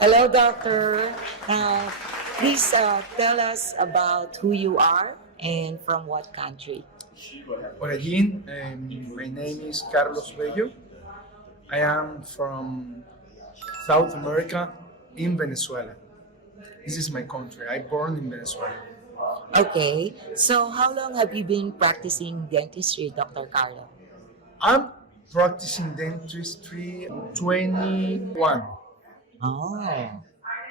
Hello, doctor. Please tell us about who you are and from what country. Hola, Jean. My name is Carlos Bello. I am from South America in Venezuela. This is my country. I born in Venezuela. Okay, so how long have you been practicing dentistry, Dr. Carlo? I'm practicing dentistry 21. Oh,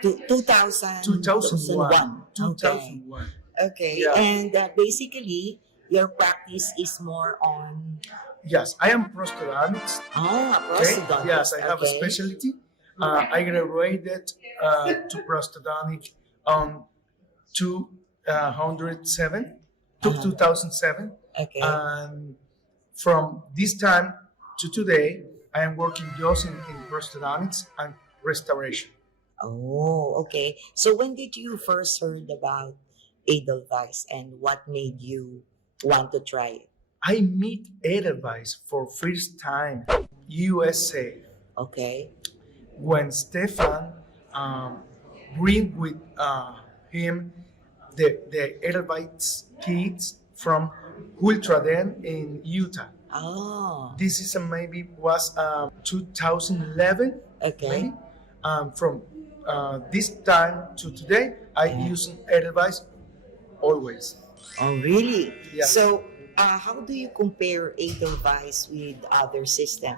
2000, 2001. Okay. 2001. Okay, Yeah. and basically, your practice is more on Yes, I am prosthodontics. Okay. prosthodontics. Yes, I have a Okay. specialty. I graduated to prosthodontic on 2007, Uh-huh. 2007. Okay. And from this time to today, I am working just in prosthodontics and restoration. Oh, okay. So when did you first heard about edelweiss and what made you want to try it? I meet Edelweiss for first time USA Okay. when Stefan bring with him the Edelweiss kids from Ultraden in Utah. Oh, This is maybe was 2011. okay. Maybe. From this time to today, I use Edelweiss always. Oh, really? Yeah. So, how do you compare edelweiss with other system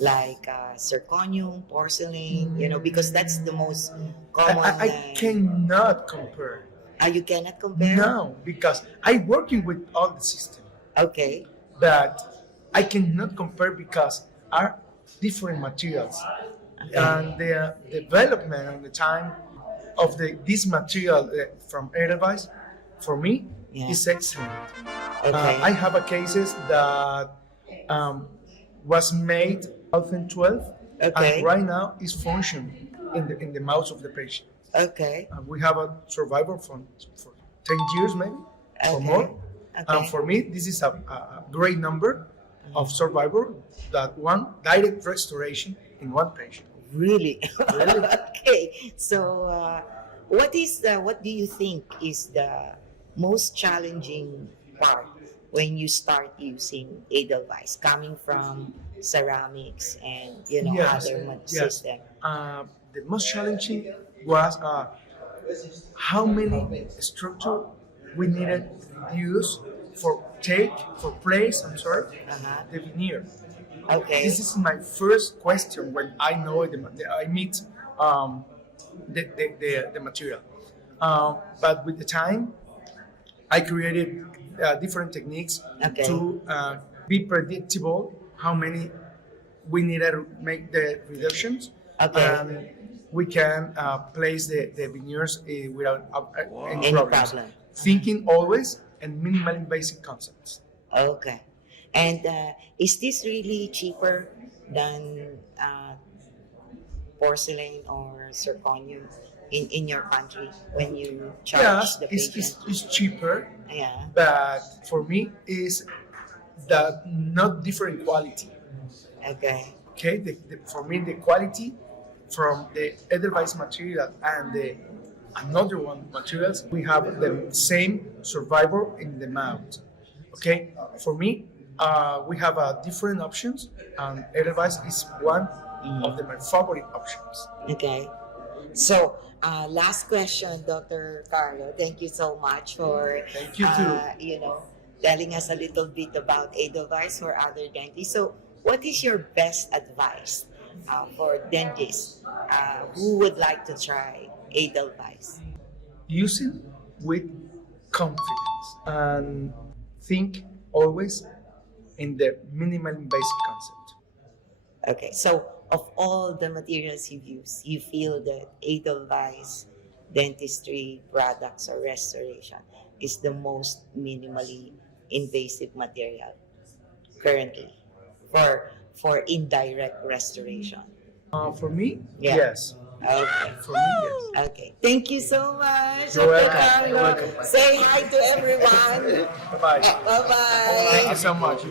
like zirconium, porcelain? Because that's the most common. I cannot compare. You cannot compare. No, because I working with all the system, Okay. but I cannot compare because are different materials and the development and the time of this material from Edelweiss for me Yeah. is excellent. Okay. I have a cases that was made 2012 Okay. and right now is functioning in the mouth of the patient. Okay. We have a survivor for 10 years maybe or Okay. more. Okay. For me, this is a great number of survivor that one direct restoration in one patient. Really? Really? Okay. So, what do you think is the most challenging part when you start using edelweiss, coming from ceramics and Yes, other yes. system? The most challenging was how many structure we needed to use for place. I'm sorry, Uh-huh. the veneer. Okay. This is my first question when I know I meet the material. But with the time, I created different techniques Okay. to be predictable how many we needed to make the reductions. Okay. And we can place the veneers without any Any problems. problem. Thinking always and minimal invasive concepts. Okay. And is this really cheaper than porcelain or zirconium in your country when you charge Yes, the it's, patient? it's cheaper, Yeah. but for me is that not different quality. Okay. Okay, for me the quality from the Edelweiss material and the another one materials we have the same survivor in the mouth. Okay, for me we have different options and Edelweiss is one of my favorite options. Okay. So, last question, Dr. Carlo. Thank you so much for Thank you too. telling us a little bit about edelweiss for other dentists. So, what is your best advice for dentists who would like to try edelweiss? Use it with confidence and think always in the minimal invasive concept. Okay. So, of all the materials you've used, you feel that edelweiss dentistry products or restoration is the most minimally invasive material currently for indirect restoration. For me, Yeah. yes. Okay. For me, yes. Okay. Thank you so much, You're Dr. welcome. Carlo. You're welcome. Say hi to everyone. Bye bye. Bye-bye. Thank you so much.